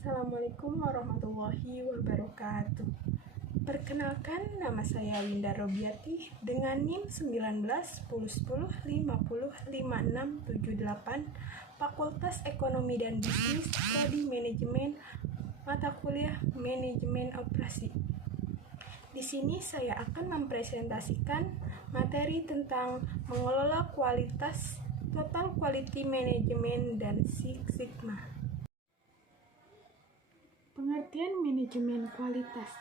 Assalamualaikum warahmatullahi wabarakatuh. Perkenalkan, nama saya Winda Robiati dengan NIM 19 10 10 50 5678, Fakultas Ekonomi dan Bisnis, Prodi Manajemen, mata kuliah Manajemen Operasi. Di sini saya akan mempresentasikan materi tentang mengelola kualitas, Total Quality Management, dan Six Sigma. Pengertian manajemen kualitas.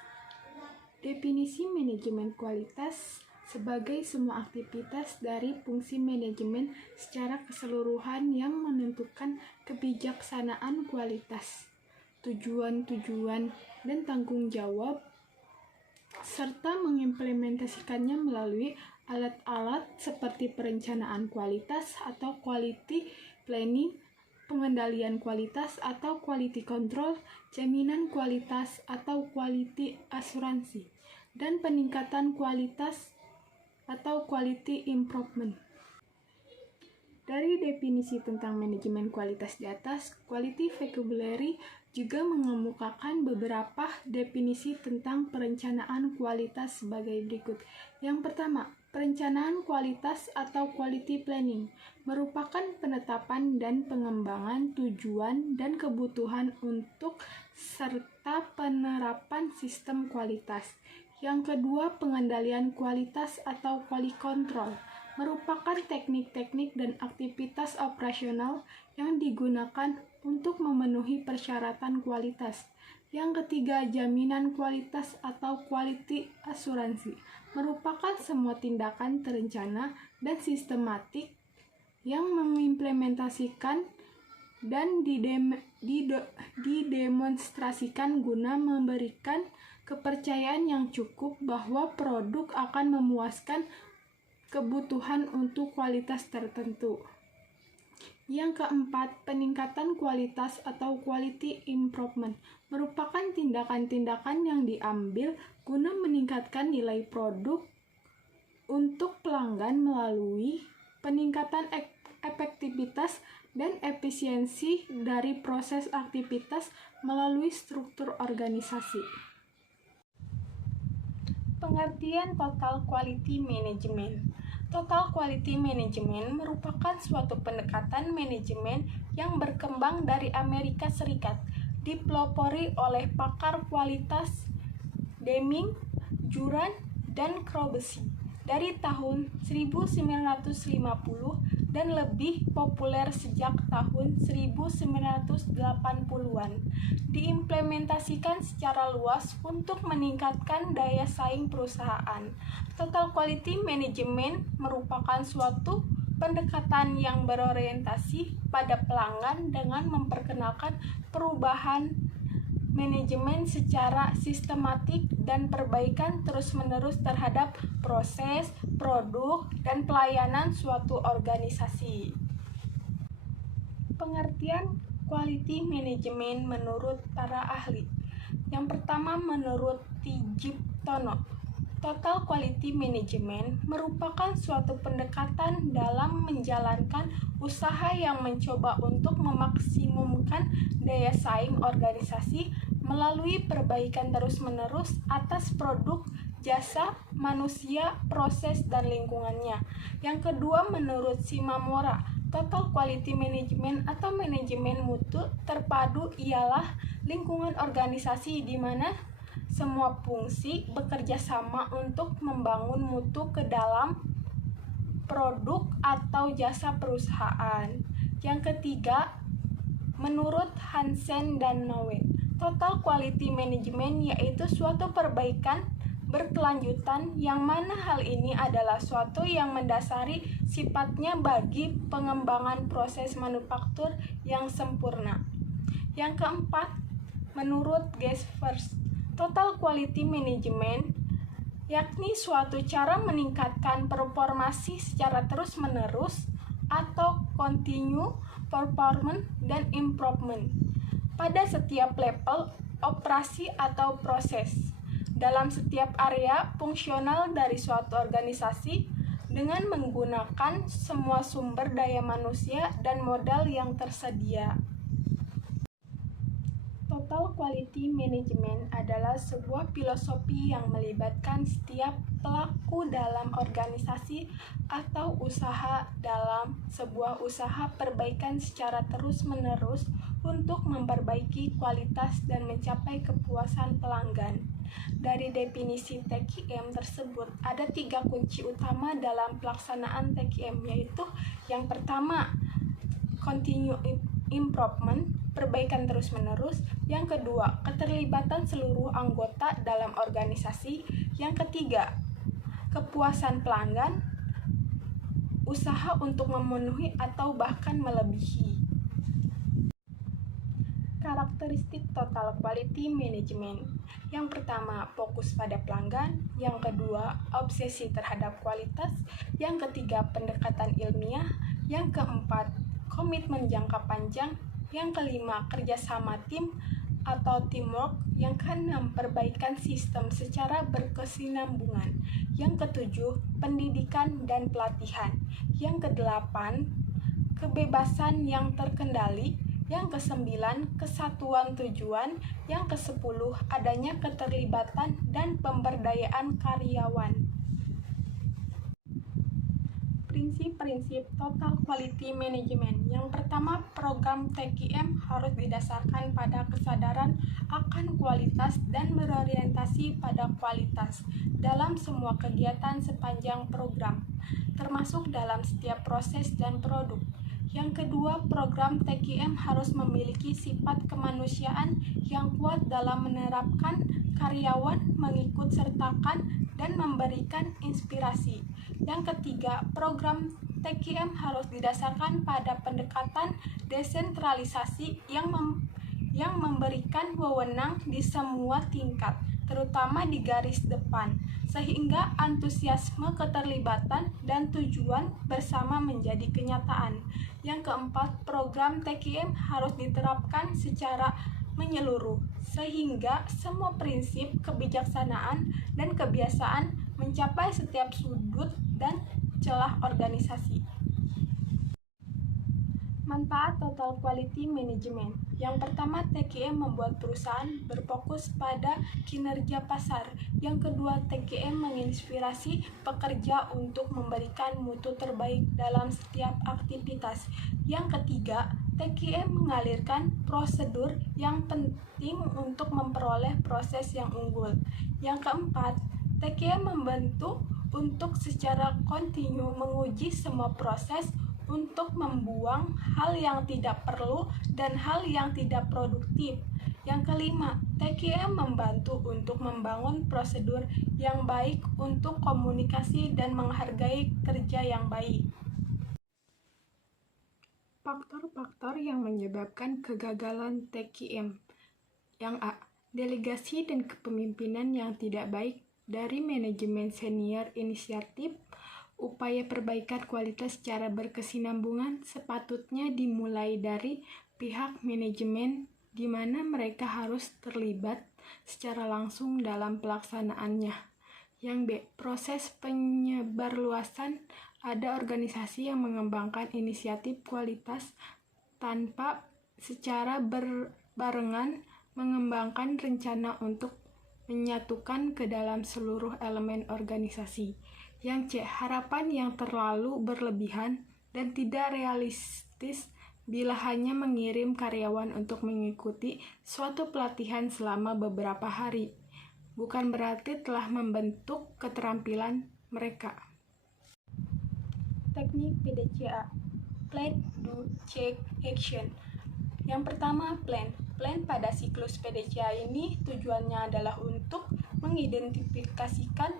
Definisi manajemen kualitas sebagai semua aktivitas dari fungsi manajemen secara keseluruhan yang menentukan kebijaksanaan kualitas, tujuan-tujuan dan tanggung jawab, serta mengimplementasikannya melalui alat-alat seperti perencanaan kualitas atau quality planning, pengendalian kualitas atau quality control, jaminan kualitas atau quality asuransi, dan peningkatan kualitas atau quality improvement. Dari definisi tentang manajemen kualitas di atas, Quality Vocabulary juga mengemukakan beberapa definisi tentang perencanaan kualitas sebagai berikut. Yang pertama, perencanaan kualitas atau quality planning merupakan penetapan dan pengembangan tujuan dan kebutuhan untuk serta penerapan sistem kualitas. Yang kedua, pengendalian kualitas atau quality control merupakan teknik-teknik dan aktivitas operasional yang digunakan untuk memenuhi persyaratan kualitas. Yang ketiga, jaminan kualitas atau quality asuransi merupakan semua tindakan terencana dan sistematik yang mengimplementasikan dan didemonstrasikan guna memberikan kepercayaan yang cukup bahwa produk akan memuaskan kebutuhan untuk kualitas tertentu. Yang keempat, peningkatan kualitas atau quality improvement merupakan tindakan-tindakan yang diambil guna meningkatkan nilai produk untuk pelanggan melalui peningkatan efektivitas dan efisiensi dari proses aktivitas melalui struktur organisasi. Pengertian Total Quality Management. Total Quality Management merupakan suatu pendekatan manajemen yang berkembang dari Amerika Serikat, dipelopori oleh pakar kualitas Deming, Juran, dan Krobesi dari tahun 1950 dan lebih populer sejak tahun 1980-an. Diimplementasikan secara luas untuk meningkatkan daya saing perusahaan. Total Quality Management merupakan suatu pendekatan yang berorientasi pada pelanggan dengan memperkenalkan perubahan manajemen secara sistematik dan perbaikan terus-menerus terhadap proses, produk, dan pelayanan suatu organisasi. Pengertian quality management menurut para ahli. Yang pertama, menurut Tijiptono, Total Quality Management merupakan suatu pendekatan dalam menjalankan usaha yang mencoba untuk memaksimumkan daya saing organisasi melalui perbaikan terus-menerus atas produk, jasa, manusia, proses, dan lingkungannya. Yang kedua, menurut Shimamura, Total Quality Management atau manajemen mutu terpadu ialah lingkungan organisasi di mana semua fungsi bekerja sama untuk membangun mutu ke dalam produk atau jasa perusahaan. Yang ketiga, menurut Hansen dan Noe, Total Quality Management yaitu suatu perbaikan berkelanjutan yang mana hal ini adalah suatu yang mendasari sifatnya bagi pengembangan proses manufaktur yang sempurna. Yang keempat, menurut Gessfers, Total Quality Management yakni suatu cara meningkatkan performasi secara terus-menerus atau continue performance dan improvement pada setiap level operasi atau proses dalam setiap area fungsional dari suatu organisasi dengan menggunakan semua sumber daya manusia dan modal yang tersedia. Total Quality Management adalah sebuah filosofi yang melibatkan setiap pelaku dalam organisasi atau usaha dalam sebuah usaha perbaikan secara terus-menerus untuk memperbaiki kualitas dan mencapai kepuasan pelanggan. Dari definisi TQM tersebut, ada 3 kunci utama dalam pelaksanaan TQM, yaitu yang pertama, continue improvement, perbaikan terus-menerus. Yang kedua, keterlibatan seluruh anggota dalam organisasi. Yang ketiga, kepuasan pelanggan, usaha untuk memenuhi atau bahkan melebihi. Karakteristik Total Quality Management. Yang pertama, fokus pada pelanggan. Yang kedua, obsesi terhadap kualitas. Yang ketiga, pendekatan ilmiah. Yang keempat, komitmen jangka panjang. Yang kelima, kerjasama tim atau teamwork. Yang keenam, perbaikan sistem secara berkesinambungan. Yang ketujuh, pendidikan dan pelatihan. Yang kedelapan, kebebasan yang terkendali. Yang kesembilan, kesatuan tujuan. Yang kesepuluh, adanya keterlibatan dan pemberdayaan karyawan. Prinsip-prinsip Total Quality Management. Yang pertama, program TQM harus didasarkan pada kesadaran akan kualitas dan berorientasi pada kualitas dalam semua kegiatan sepanjang program, termasuk dalam setiap proses dan produk. Yang kedua, program TQM harus memiliki sifat kemanusiaan yang kuat dalam menerapkan karyawan, mengikut sertakan, dan memberikan inspirasi. Yang ketiga, program TQM harus didasarkan pada pendekatan desentralisasi yang memberikan wewenang di semua tingkat, terutama di garis depan, sehingga antusiasme, keterlibatan, dan tujuan bersama menjadi kenyataan. Yang keempat, program TQM harus diterapkan secara menyeluruh, sehingga semua prinsip, kebijaksanaan, dan kebiasaan mencapai setiap sudut dan celah organisasi. Manfaat Total Quality Management. Yang pertama, TQM membuat perusahaan berfokus pada kinerja pasar. Yang kedua, TQM menginspirasi pekerja untuk memberikan mutu terbaik dalam setiap aktivitas. Yang ketiga, TQM mengalirkan prosedur yang penting untuk memperoleh proses yang unggul. Yang keempat, TQM membantu untuk secara kontinu menguji semua proses untuk membuang hal yang tidak perlu dan hal yang tidak produktif. Yang kelima, TQM membantu untuk membangun prosedur yang baik untuk komunikasi dan menghargai kerja yang baik. Faktor-faktor yang menyebabkan kegagalan TQM. Yang A. Delegasi dan kepemimpinan yang tidak baik dari manajemen senior inisiatif. Upaya perbaikan kualitas secara berkesinambungan sepatutnya dimulai dari pihak manajemen, di mana mereka harus terlibat secara langsung dalam pelaksanaannya. Yang B. Proses penyebarluasan. Ada organisasi yang mengembangkan inisiatif kualitas tanpa secara berbarengan mengembangkan rencana untuk menyatukan ke dalam seluruh elemen organisasi. Yang C. Harapan yang terlalu berlebihan dan tidak realistis bila hanya mengirim karyawan untuk mengikuti suatu pelatihan selama beberapa hari. Bukan berarti telah membentuk keterampilan mereka. Teknik PDCA. Plan, Do, Check, Action. Yang pertama, plan. Plan pada siklus PDCA ini tujuannya adalah untuk mengidentifikasikan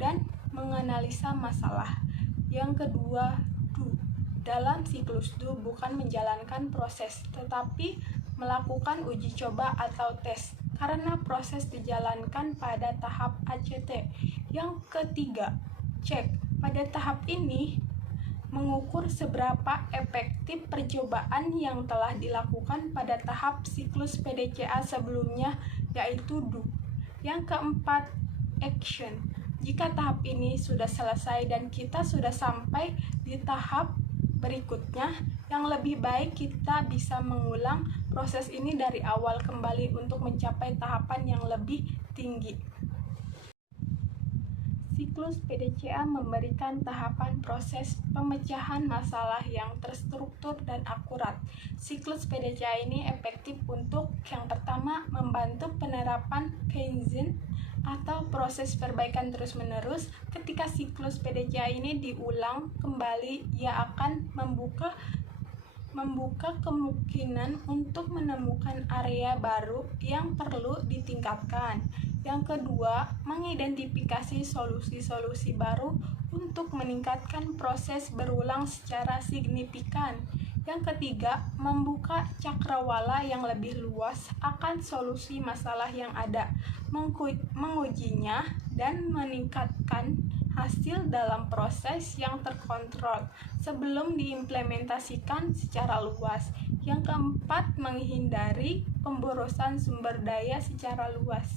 dan menganalisa masalah. Yang kedua, Do. Dalam siklus Do bukan menjalankan proses, tetapi melakukan uji coba atau tes, karena proses dijalankan pada tahap ACT. Yang ketiga, Check. Pada tahap ini, mengukur seberapa efektif percobaan yang telah dilakukan pada tahap siklus PDCA sebelumnya, yaitu Do. Yang keempat, Action. Jika tahap ini sudah selesai dan kita sudah sampai di tahap berikutnya, Yang lebih baik kita bisa mengulang proses ini dari awal kembali untuk mencapai tahapan yang lebih tinggi. Siklus PDCA memberikan tahapan proses pemecahan masalah yang terstruktur dan akurat. Siklus PDCA ini efektif untuk yang pertama, membantu penerapan Kaizen atau proses perbaikan terus-menerus. Ketika siklus PDCA ini diulang kembali, ia akan membuka kemungkinan untuk menemukan area baru yang perlu ditingkatkan. Yang kedua, mengidentifikasi solusi-solusi baru untuk meningkatkan proses berulang secara signifikan. Yang ketiga, membuka cakrawala yang lebih luas akan solusi masalah yang ada, mengujinya, dan meningkatkan hasil dalam proses yang terkontrol sebelum diimplementasikan secara luas. Yang keempat, menghindari pemborosan sumber daya secara luas.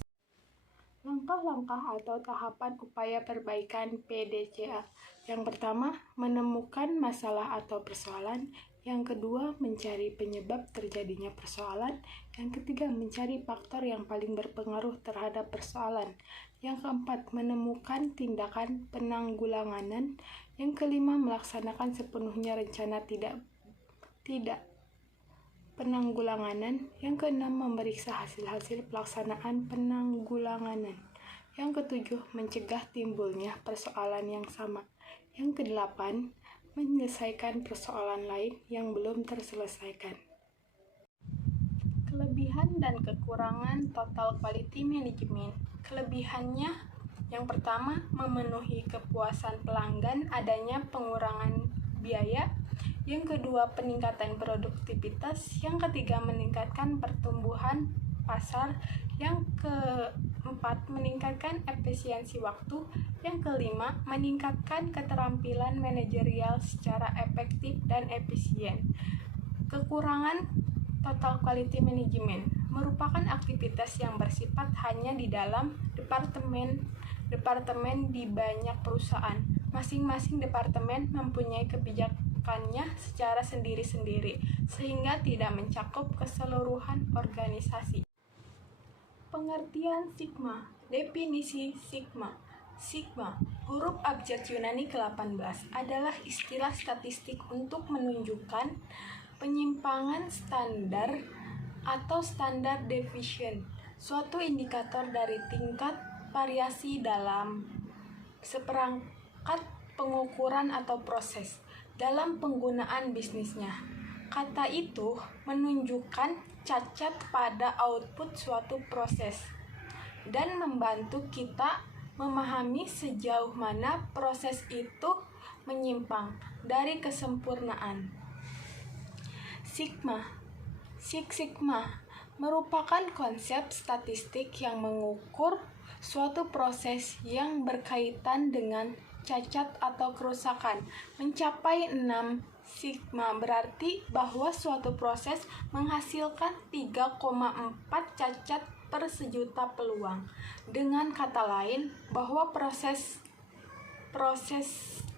Langkah-langkah atau tahapan upaya perbaikan PDCA. Yang pertama, menemukan masalah atau persoalan. Yang kedua, mencari penyebab terjadinya persoalan. Yang ketiga, mencari faktor yang paling berpengaruh terhadap persoalan. Yang keempat, menemukan tindakan penanggulangan. Yang kelima, melaksanakan sepenuhnya rencana tidak penanggulangan. Yang keenam, memeriksa hasil-hasil pelaksanaan penanggulangan. Yang ketujuh, mencegah timbulnya persoalan yang sama. Yang kedelapan, menyelesaikan persoalan lain yang belum terselesaikan. Kelebihan dan kekurangan Total Quality Management. Kelebihannya, yang pertama, memenuhi kepuasan pelanggan, adanya pengurangan biaya. Yang kedua, peningkatan produktivitas. Yang ketiga, meningkatkan pertumbuhan pasar. Yang keempat, meningkatkan efisiensi waktu. Yang kelima, meningkatkan keterampilan manajerial secara efektif dan efisien. Kekurangan Total Quality Management merupakan aktivitas yang bersifat hanya di dalam departemen di banyak perusahaan. Masing-masing departemen mempunyai kebijakannya secara sendiri-sendiri, sehingga tidak mencakup keseluruhan organisasi. Pengertian Sigma. Definisi Sigma. Sigma, huruf abjad Yunani ke-18, adalah istilah statistik untuk menunjukkan penyimpangan standar atau standard deviation, suatu indikator dari tingkat variasi dalam seperangkat pengukuran atau proses dalam penggunaan bisnisnya. Kata itu menunjukkan cacat pada output suatu proses dan membantu kita memahami sejauh mana proses itu menyimpang dari kesempurnaan. Six Sigma merupakan konsep statistik yang mengukur suatu proses yang berkaitan dengan cacat atau kerusakan. Mencapai 6 sigma berarti bahwa suatu proses menghasilkan 3,4 cacat per sejuta peluang. Dengan kata lain, bahwa proses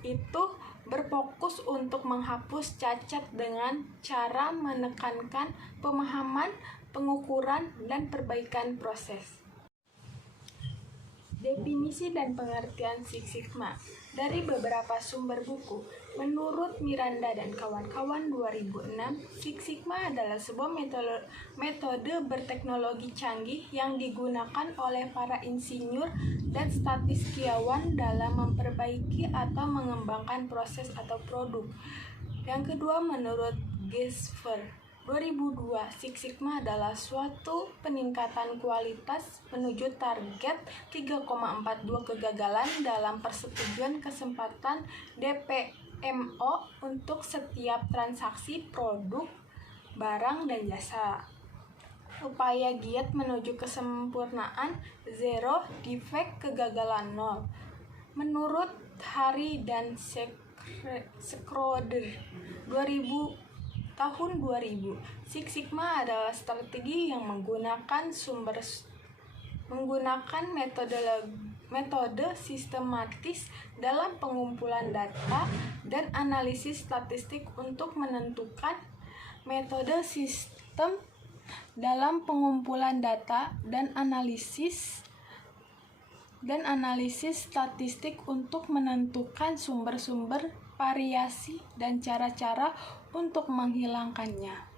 itu berfokus untuk menghapus cacat dengan cara menekankan pemahaman, pengukuran, dan perbaikan proses. Definisi dan pengertian Six Sigma dari beberapa sumber buku. Menurut Miranda dan kawan-kawan 2006, Six Sigma adalah sebuah metode berteknologi canggih yang digunakan oleh para insinyur dan statistiawan dalam memperbaiki atau mengembangkan proses atau produk. Yang kedua, menurut Gesver 2002, Six Sigma adalah suatu peningkatan kualitas menuju target 3,42 kegagalan dalam persetujuan kesempatan DPMO untuk setiap transaksi produk, barang, dan jasa. Upaya giat menuju kesempurnaan, zero defect, kegagalan 0. Menurut Hari dan Schroeder 2000, Six Sigma adalah strategi yang menggunakan metodologi metode sistematis dalam pengumpulan data dan analisis statistik untuk menentukan metode sistem dalam pengumpulan data dan analisis statistik untuk menentukan sumber-sumber variasi dan cara-cara untuk menghilangkannya.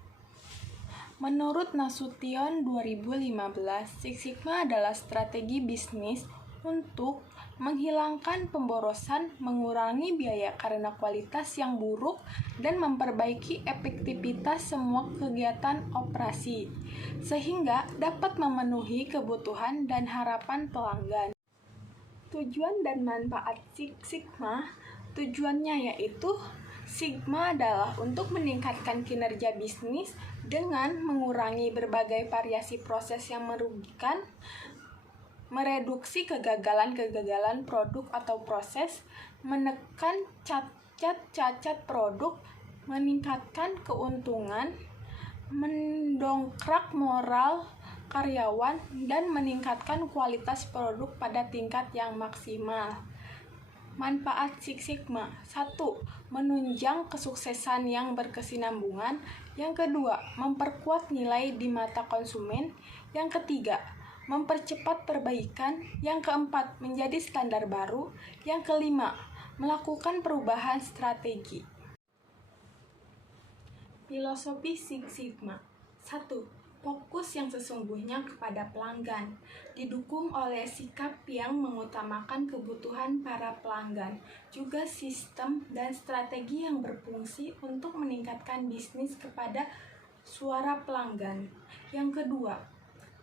Menurut Nasution 2015, Six Sigma adalah strategi bisnis untuk menghilangkan pemborosan, mengurangi biaya karena kualitas yang buruk, dan memperbaiki efektivitas semua kegiatan operasi, sehingga dapat memenuhi kebutuhan dan harapan pelanggan. Tujuan dan manfaat Six Sigma, tujuannya yaitu Sigma adalah untuk meningkatkan kinerja bisnis dengan mengurangi berbagai variasi proses yang merugikan, mereduksi kegagalan produk atau proses, menekan cacat produk, meningkatkan keuntungan, mendongkrak moral karyawan, dan meningkatkan kualitas produk pada tingkat yang maksimal. Manfaat Six Sigma: 1. Menunjang kesuksesan yang berkesinambungan. Yang kedua, memperkuat nilai di mata konsumen. Yang ketiga, mempercepat perbaikan. Yang keempat, menjadi standar baru. Yang kelima, melakukan perubahan strategi. Filosofi Six Sigma: 1. Fokus yang sesungguhnya kepada pelanggan, didukung oleh sikap yang mengutamakan kebutuhan para pelanggan, juga sistem dan strategi yang berfungsi untuk meningkatkan bisnis kepada suara pelanggan. Yang kedua,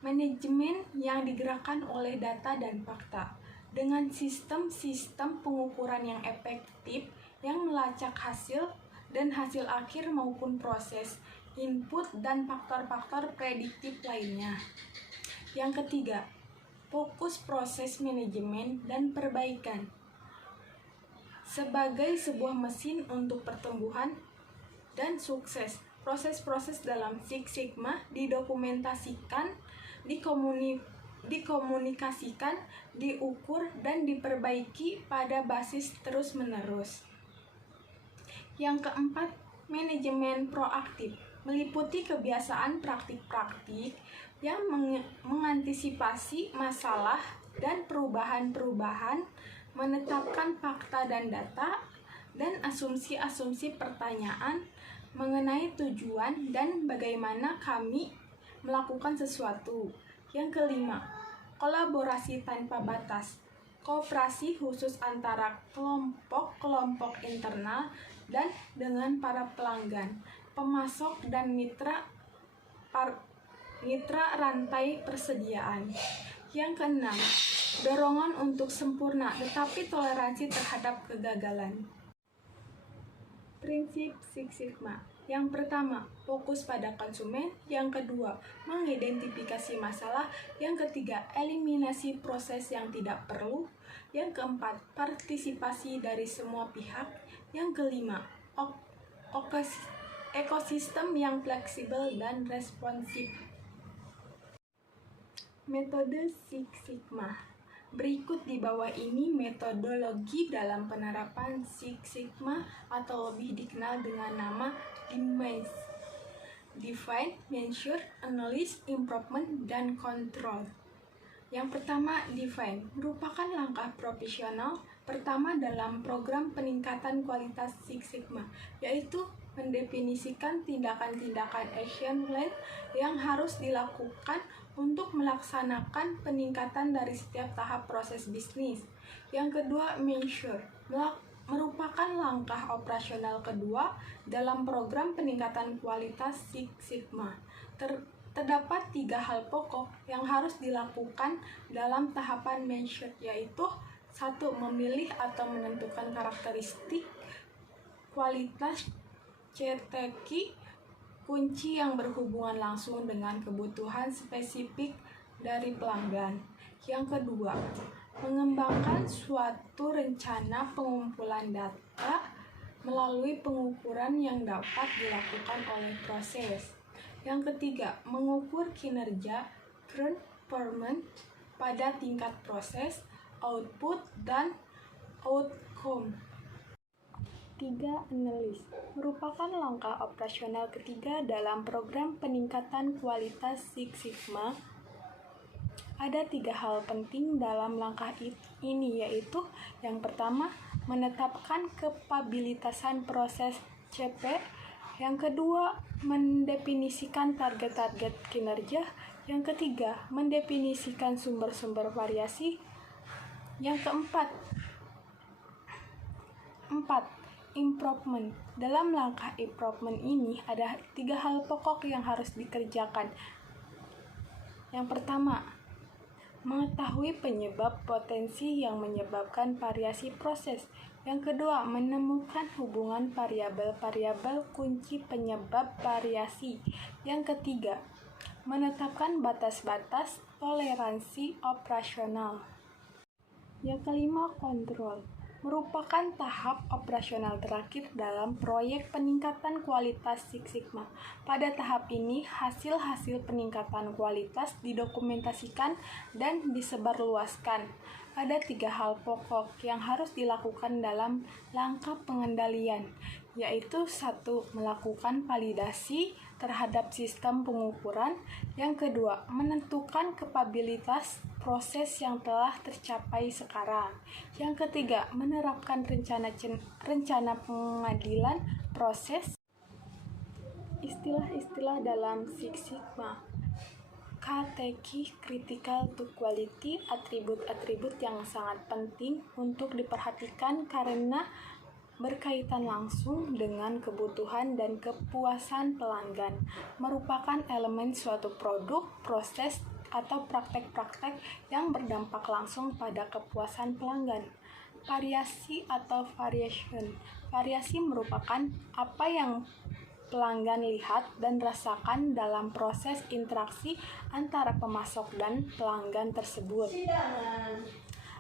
manajemen yang digerakkan oleh data dan fakta, dengan sistem-sistem pengukuran yang efektif yang melacak hasil dan hasil akhir maupun proses, input, dan faktor-faktor prediktif lainnya. Yang ketiga, fokus proses manajemen dan perbaikan. Sebagai sebuah mesin untuk pertumbuhan dan sukses, proses-proses dalam Six Sigma didokumentasikan, dikomunikasikan, diukur, dan diperbaiki pada basis terus-menerus. Yang keempat, manajemen proaktif meliputi kebiasaan praktik-praktik yang mengantisipasi masalah dan perubahan-perubahan, menetapkan fakta dan data, dan asumsi-asumsi pertanyaan mengenai tujuan dan bagaimana kami melakukan sesuatu. Yang kelima, kolaborasi tanpa batas, kooperasi khusus antara kelompok-kelompok internal dan dengan para pelanggan, pemasok, dan mitra rantai persediaan. Yang keenam, dorongan untuk sempurna tetapi toleransi terhadap kegagalan. Prinsip Six Sigma: yang pertama, fokus pada konsumen. Yang kedua, mengidentifikasi masalah. Yang ketiga, eliminasi proses yang tidak perlu. Yang keempat, partisipasi dari semua pihak. Yang kelima, ekosistem yang fleksibel dan responsif. Metode Six Sigma. Berikut di bawah ini metodologi dalam penerapan Six Sigma atau lebih dikenal dengan nama DMAIS: Define, Measure, Analyze, Improvement, dan Control. Yang pertama, Define merupakan langkah profesional pertama dalam program peningkatan kualitas Six Sigma, yaitu mendefinisikan tindakan-tindakan action plan yang harus dilakukan untuk melaksanakan peningkatan dari setiap tahap proses bisnis. Yang kedua, Measure merupakan langkah operasional kedua dalam program peningkatan kualitas Six Sigma. Terdapat 3 hal pokok yang harus dilakukan dalam tahapan Measure, yaitu 1. Memilih atau menentukan karakteristik kualitas CTQ kunci yang berhubungan langsung dengan kebutuhan spesifik dari pelanggan. Yang kedua, mengembangkan suatu rencana pengumpulan data melalui pengukuran yang dapat dilakukan oleh proses. Yang ketiga, mengukur kinerja current performance pada tingkat proses output, dan outcome. 3. Analis merupakan langkah operasional ketiga dalam program peningkatan kualitas Six Sigma. Ada 3 hal penting dalam langkah ini, yaitu yang pertama, menetapkan kapabilitasan proses CP. Yang kedua, mendefinisikan target-target kinerja. Yang ketiga, mendefinisikan sumber-sumber variasi. Yang keempat, improvement. Dalam langkah improvement ini ada 3 hal pokok yang harus dikerjakan. Yang pertama, mengetahui penyebab potensi yang menyebabkan variasi proses. Yang kedua, menemukan hubungan variabel-variabel kunci penyebab variasi. Yang ketiga, menetapkan batas-batas toleransi operasional. Yang kelima, kontrol merupakan tahap operasional terakhir dalam proyek peningkatan kualitas Six Sigma. Pada tahap ini, hasil-hasil peningkatan kualitas didokumentasikan dan disebarluaskan. Ada 3 hal pokok yang harus dilakukan dalam langkah pengendalian, yaitu 1. Melakukan validasi terhadap sistem pengukuran. Yang kedua, menentukan kapabilitas proses yang telah tercapai sekarang. Yang ketiga, menerapkan rencana pengadilan proses. Istilah-istilah dalam Six Sigma. KTQ, critical to quality, atribut-atribut yang sangat penting untuk diperhatikan karena berkaitan langsung dengan kebutuhan dan kepuasan pelanggan, merupakan elemen suatu produk, proses, atau praktek-praktek yang berdampak langsung pada kepuasan pelanggan. Variasi atau variation. Variasi merupakan apa yang pelanggan lihat dan rasakan dalam proses interaksi antara pemasok dan pelanggan tersebut.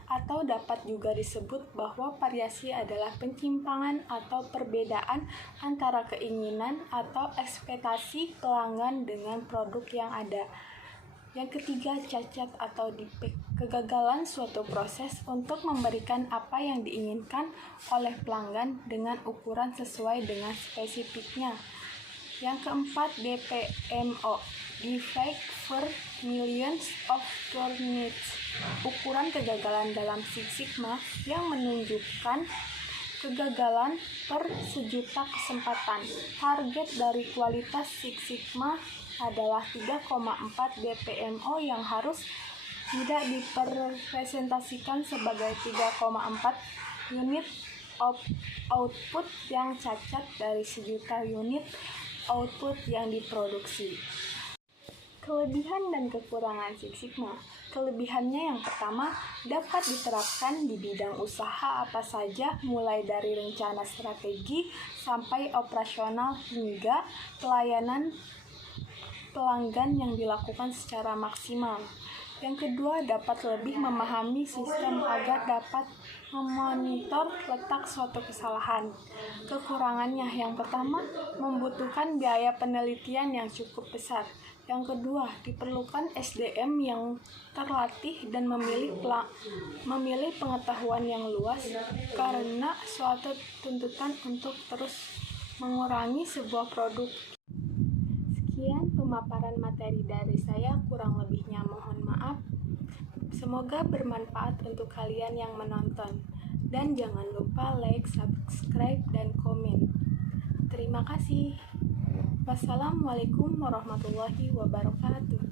Atau dapat juga disebut bahwa variasi adalah penyimpangan atau perbedaan antara keinginan atau ekspektasi pelanggan dengan produk yang ada. Yang ketiga, cacat atau defect, kegagalan suatu proses untuk memberikan apa yang diinginkan oleh pelanggan dengan ukuran sesuai dengan spesifiknya. Yang keempat, DPMO, defect per millions of turns, ukuran kegagalan dalam Six Sigma yang menunjukkan kegagalan per sejuta kesempatan. Target dari kualitas Six Sigma adalah 3,4 DPMO yang harus tidak dipresentasikan sebagai 3,4 unit output yang cacat dari sejuta unit output yang diproduksi. Kelebihan dan kekurangan Six Sigma. Kelebihannya yang pertama, dapat diterapkan di bidang usaha apa saja, mulai dari rencana strategi sampai operasional hingga pelayanan pelanggan yang dilakukan secara maksimal. Yang kedua, dapat lebih memahami sistem agar dapat memonitor letak suatu kesalahan. Kekurangannya yang pertama, membutuhkan biaya penelitian yang cukup besar. Yang kedua, diperlukan SDM yang terlatih dan memilih pengetahuan yang luas karena suatu tuntutan untuk terus mengurangi sebuah produk. Sekian pemaparan materi dari saya, kurang lebihnya mohon maaf. Semoga bermanfaat untuk kalian yang menonton. Dan jangan lupa like, subscribe, dan komen. Terima kasih. Wassalamualaikum warahmatullahi wabarakatuh.